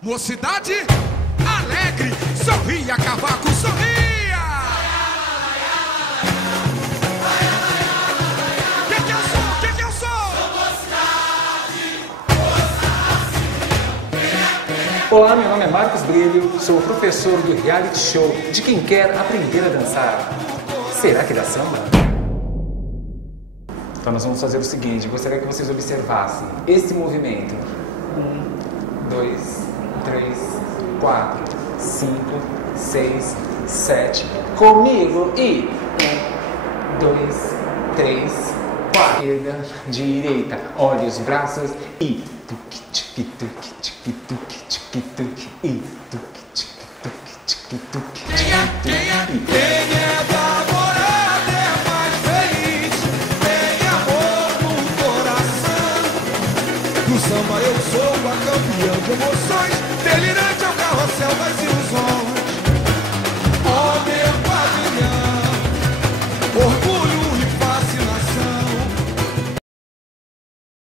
Mocidade alegre, sorria, cavaco, sorria. Que eu sou? Que eu sou? Olá, meu nome é Marcos Brilho, sou professor do reality show de quem quer aprender a dançar. Será que dá samba? Então nós vamos fazer o seguinte, gostaria que vocês observassem esse movimento. 1, 2, 3, 4, 5, 6, 7. Comigo e 1, 2, 3, 4. Esquerda, direita, olha os braços e tuque, tique, tuque, tique, tuque, tique, tuque, e tuque, tique, tuque, tique, tuque, Quem é namorado é mais feliz, tem amor no coração. Do samba eu sou a campeã de emoções, delirante